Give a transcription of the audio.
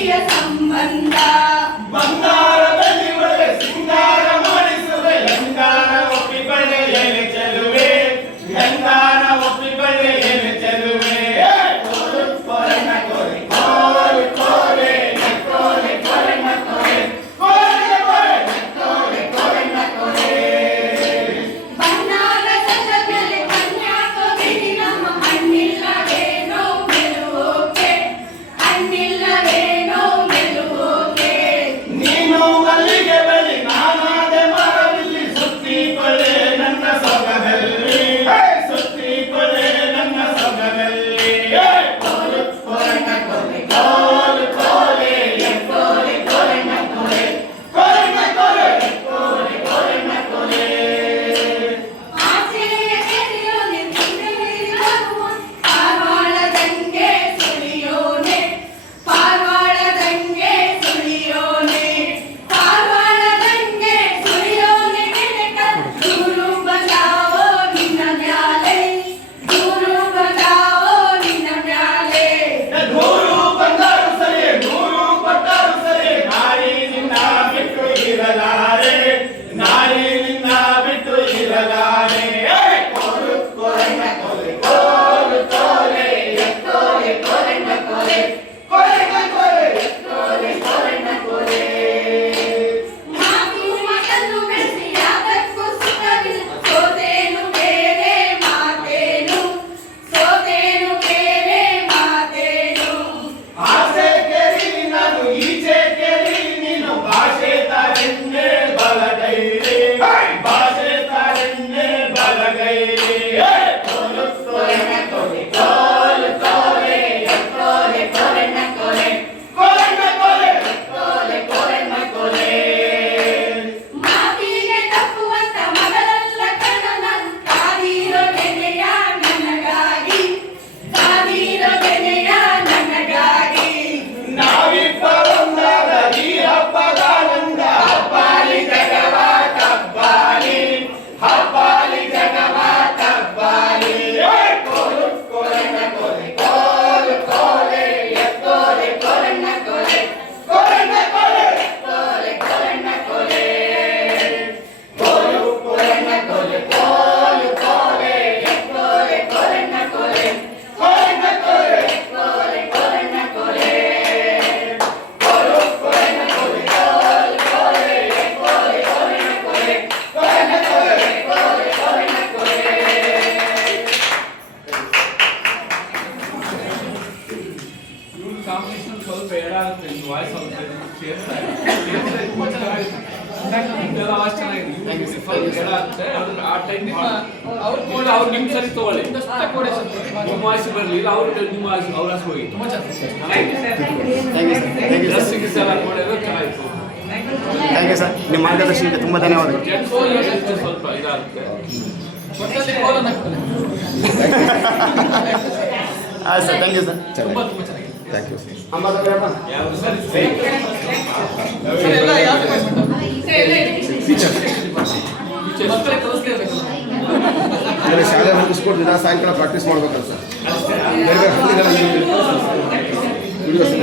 ಪ್ರೀತಿಯ ಸಂಬಂಧ ಬಂಗಾರ ಬೆಳ್ಳಿ ಒಳ್ಳೆ ಸಿಂಗಾರ ಮಾಡಿಸುವೆ ಹೆಂಗಾರ ಒಪ್ಪಿಕೊಳ್ಳೆ ಎಲೆ ಚೆಲುವೆ ಹೆಂಗಾರ ಒಪ್ಪಿಕೊಳ್ಳೆ ಎಲೆ ಚೆಲುವೆ ಕೊರನ ಕೊರೆ ಕೋರೆ ಕೋರೆ ಕೋರೆ ಕೊರನ ಕೊರೆ ಕೋರೆ ಕೋರೆ ಕೊರನ ಕೊರೆ ಬನ್ನಾರಸದ ಮೇಲೆ ಕನ್ಯಾಕುಮಾರಿ ನಮ್ಮ ಹಣ್ಣಿಲ್ಲವೇನೋ ಮೆಲುವೋಕೆ ಹಣ್ಣಿಲ್ಲವೇನೋ ಮೆಲುವೋಕೆ ನೀನು ಮಲ್ಲಿಗೆ ಬಳಿ ನಾನಾದೆ ಮರವಿಲ್ಲಿ ಸುತ್ತಿಕೊಳ್ಳೆ ನನ್ನ ಸೊಗದಲ್ಲಿ ಸುತ್ತಿಕೊಳ್ಳೆ ನನ್ನ ಸೊಗದಲ್ಲಿ ಕೊರನ ಕೊರೆ ಕೋರೆ ಕೋರೆ ಕೋರೆ ಕೊರನ ಕೊರೆ ಕೊರನ ಕೊರೆ ಕೋರೆ ಕೊರನ ಕೊರೆ ಆಸೆಯ ಕೆರೆಯೋನೆ ತಿರುಗಿರುವ ಪಾರ್ವಾಳದಂಗೆ ಸುಳಿಯೋನೆ ಪಾರ್ವಾಳದಂಗೆ ಸುಳಿಯೋನೆ ಪಾರ್ವಾಳದಂಗೆ ಸುಳಿಯೋನೆ ಕೆಣಕ ದೂರು ಬಜಾವೋ ನಿನ್ನ ಮ್ಯಾಲೆ ದೂರು ಬಜಾವೋ ನಿನ್ನ ಮ್ಯಾಲೆ ನೂರು ಬಂದರು ಸರಿ ನೂರು ಕೊಟ್ಟರು ಸರಿ ನಾಯಿ ನಿನ್ನ ಬಿಟ್ಟು ಇರಲಾರೆ ನಾಯಿ ನಿನ್ನ ಬಿಟ್ಟು ಇರಲಾರೆ ಕೊರನ ಕೊರೆ ಕೋರೆ ಕೋರೆ ಕೋರೆ ಕೊರನ ಕೊರೆ ಕೊರನ ಕೊರೆ ಕೋರೆ ಕೊರನ ಕೊರೆ ಮಾತು ಮಗನು ಬೆಳೆಸಿ ಯಾತಕ್ಕೂ ಸುಖವಿಲ್ಲ ಸೋತೇನು ಬೇರೆ ಮಾತೇನು ಸೋತೇನು ಬೇರೆ ಮಾತೇನು ಆಸೆ ಕೆರಿ ನಾನು ಈಚೆ ಕೆರಿ ನೀನು ಭಾಷೆ ತಾರೆನ್ನೆ ಬಲಗೈರೆ ಭಾಷೆ ತಾರೆನ್ನೆ ಬಲಗೈರೆ ಕೊರನ ಕೊರೆ ಕೋರೆ ಕೋರೆ ಕೋರೆ ಕೊರನ ಕೊರೆ ಕೊರನ ಕೊರೆ ಕೋರೆ ಕೊರನ ಕೊರೆ ಮಾತಿಗೆ ತಪ್ಪುವಂತ ಮಗಳೆಲ್ಲ ಕಣ್ಣನ ಕಾದಿರೋ ಬೆನೆಯ ನನಗಾಗಿ ಕಾದಿರೋ ಬೆನೆಯ ನನಗಾಗಿ ನಾವಿಬ್ಬರೊಂದಾದ ಈ ಹಬ್ಬದಾನಂದ ಹಬ್ಬಾಲಿ ಜಗವ ಕಬ್ಬಾಲಿ ಹಬ್ಬಾಲಿ ಜಗವ ಕಬ್ಬಾಲಿ ಕೊರನ ಕೊರೆ ಕೋರೆ ಕೋರೆ ಕೋರೆ ಕೊರನ ಕೊರೆ ಕೊರನ ಕೊರೆ ಕೋರೆ ಕೊರನ ಕೊರೆ ಕೊರನ ಕೊರೆ ಕೋರೆ ಕೋರೆ ಕೋರೆ ಕೊರನ ಕೊರೆ ಕೊರನ ಕೊರೆ ಕೋರೆ ಕೊರನ ಕೊರೆ ಕೊರನ ಕೊರೆ ಕೋರೆ ಕೋರೆ ಕೊರನ ಕೊರೆ ಕೊರನ ಕೊರೆ ಕೋರೆ ಕೊರನ ಕೊರೆ ಇವ್ರ ಕಾಂಪಿಟೇಷನ್ ಸ್ವಲ್ಪ ಏಡಾಗುತ್ತೆ ಈ ವಾಯ್ಸ್ ಸ್ವಲ್ಪ ಸೇರ್ತಾರೆ ತುಂಬ ಚೆನ್ನಾಗಿದೆ ಇದೆಲ್ಲ ವಾಯ್ಸ್ ಚೆನ್ನಾಗಿದೆ ಇವ್ರಿಗೆ ಸ್ವಲ್ಪ ಏಡಾಗುತ್ತೆ ಅದ್ರ ಆ ಟೈಮ್ ಅವ್ರು ನಿಮ್ಮ ಸರಿ ತಗೊಳ್ಳಿ ನಿಮ್ಮ ವಾಯ್ಸ್ ಬರಲಿ ಇಲ್ಲ ಅವ್ರು ನಿಮ್ಮ ವಾಯ್ಸ್ ಅವ್ರ ವಾಯ್ಸ್ ಹೋಗಿ ತುಂಬ ಚೆನ್ನಾಗಿದೆ ಡ್ರೆಸ್ಸಿಂಗ್ ಎಲ್ಲ ನೋಡಿದ್ರೆ ಚೆನ್ನಾಗಿತ್ತು ಥ್ಯಾಂಕ್ ಯು ಸರ್ ನಿಮ್ಮ ಮಾರ್ಗದರ್ಶನಕ್ಕೆ ತುಂಬ ಧನ್ಯವಾದಗಳು ಜೆಂಟ್ಸ್ ಸ್ವಲ್ಪ ಇದಾಗುತ್ತೆ ಆಯ್ತು ಸರ್ ಥ್ಯಾಂಕ್ ಯು ಸರ್ ತುಂಬ ಚೆನ್ನಾಗಿದೆ ಥ್ಯಾಂಕ್ ಯು ಅಂಬಾದವರಪ್ಪ ಯಾವ್ದು ಸರಿ ಮಕ್ಕಳಿಗೆ ಕಲಿಸ್ಲೇಬೇಕು ಆಮೇಲೆ ಶಾಲೆ ಮುಗಿಸ್ಕೊಟ್ಟು ದಿನ ಸಾಯಂಕಾಲ ಪ್ರಾಕ್ಟೀಸ್ ಮಾಡ್ಬೇಕಲ್ಲ ಸರ್ ಬೇರೆ ಬೇರೆ ಹಳ್ಳಿಗಳಲ್ಲಿ ವಿಡಿಯೋಸ್